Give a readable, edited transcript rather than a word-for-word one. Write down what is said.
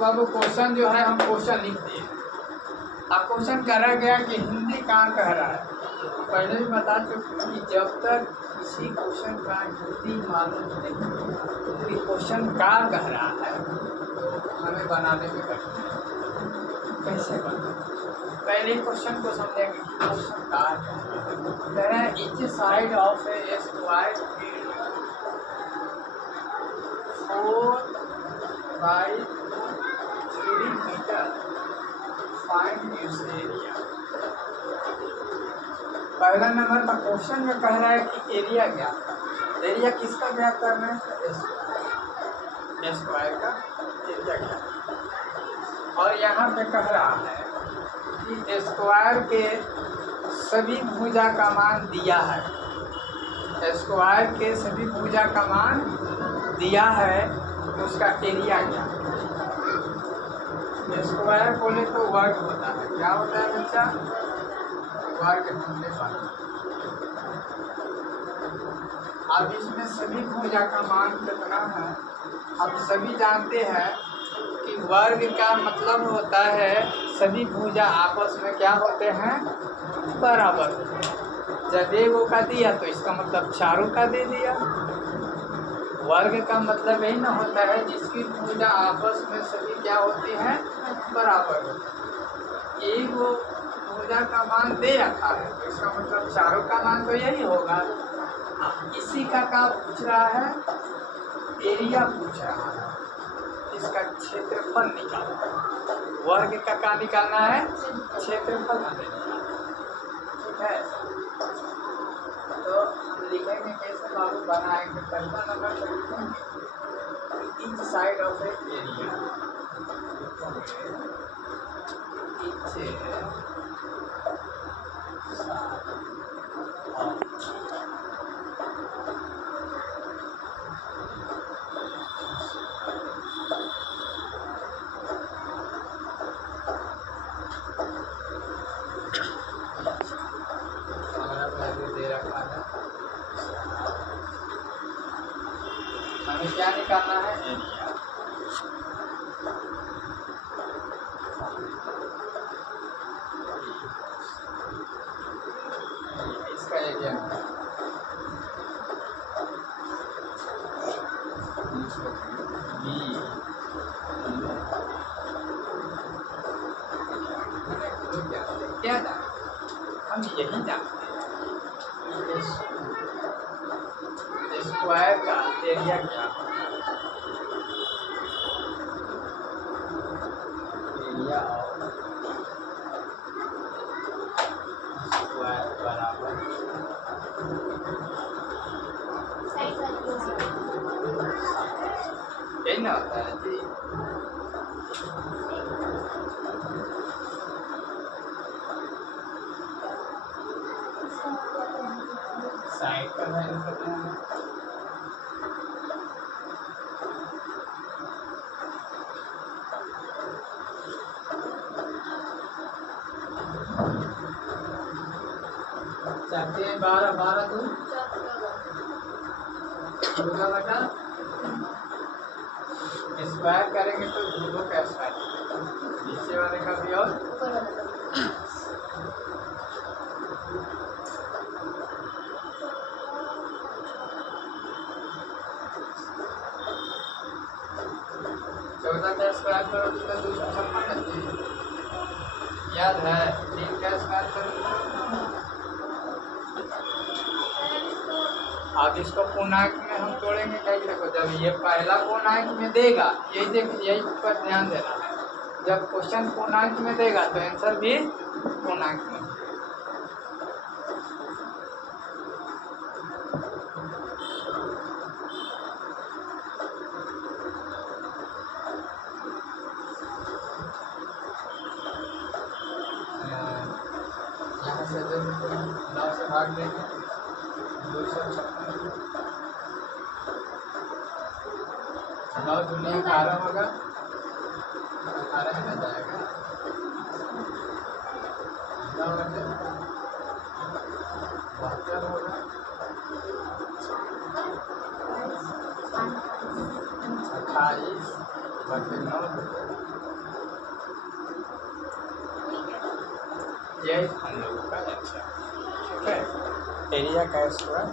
बाबू question जो है हम क्वेश्चन लिख दिए। अब क्वेश्चन करा गया कि हिंदी कहाँ कह रहा है। पहले भी बता चुके कि जब तक किसी क्वेश्चन का हिंदी मालूम नहीं कि क्वेश्चन कहाँ कह रहा है तो हमें बनाने में कठिनाई कैसे बना। पहले क्वेश्चन को समझेंगे कि क्वेश्चन कहाँ कह रहा है। Each side of a square 4/3 metre find its area. पहला नंबर का क्वेश्चन में कह रहा है कि एरिया ज्ञात करना। एरिया किसका ज्ञात करना है? स्क्वायर का एरिया ज्ञात। और यहाँ पे कह रहा है कि स्क्वायर के सभी भुजा का मान दिया है। स्क्वायर के सभी भुजा का मान दिया है तो उसका एरिया क्या है। स्क्वायर बोले तो वर्ग होता है। क्या होता है बच्चा? वर्ग होने वाला। अब इसमें सभी भुजा का मान कितना है? हम सभी जानते हैं कि वर्ग का मतलब होता है सभी भुजा आपस में क्या होते हैं? बराबर होते हैं। जब एगो का दिया तो इसका मतलब चारों का दे दिया। वर्ग का मतलब यही ना होता है जिसकी भुजा आपस में सभी क्या होती हैं? बराबर होती है। एक वो भुजा का मान दे रखा है तो इसका मतलब चारों का मान तो यही होगा। अब इसी का पूछ रहा है? एरिया पूछ रहा है। इसका क्षेत्रफल निकालना है। वर्ग का निकालना है? क्षेत्रफल हमें निकालना है। ठीक है, तो हम लिखेंगे कैसे बाबू बनाएंगे। पहला नंबर पर लिखेंगे each side of A area. हमें क्या निकालना है? एरिया। इसका एरिया क्या जानते? हम यही जानते हैं स्क्वायर का एरिया क्या होता है। एरिया ऑफ स्क्वायर बराबर यही ना होता है जी। साइड का वैल्यू कितना है? चाहते हैं 12 12 2 बटा स्क्वायर करेंगे तो दोनों का स्क्वायर नीचे वाले का भी और का स्क्वायर करोगे तो 256 याद है। 3 का स्क्वायर करोगे। अब इसको पूर्णांक में हम तोड़ेंगे कैसे? देखो जब ये पहला पूर्णांक में देगा, यही देखिए, यही पर ध्यान देना है। जब क्वेश्चन पूर्णांक में देगा तो आंसर भी पूर्णांक में। यहाँ से 9 से भाग देंगे 256। 9 दूनी 18 होगा, 18 में जाएगा 9 बजे 72 होगा, 28 बटे 9 यही हम लोगों का लक्ष्य है। ठीक है, एरिया का स्क्वायर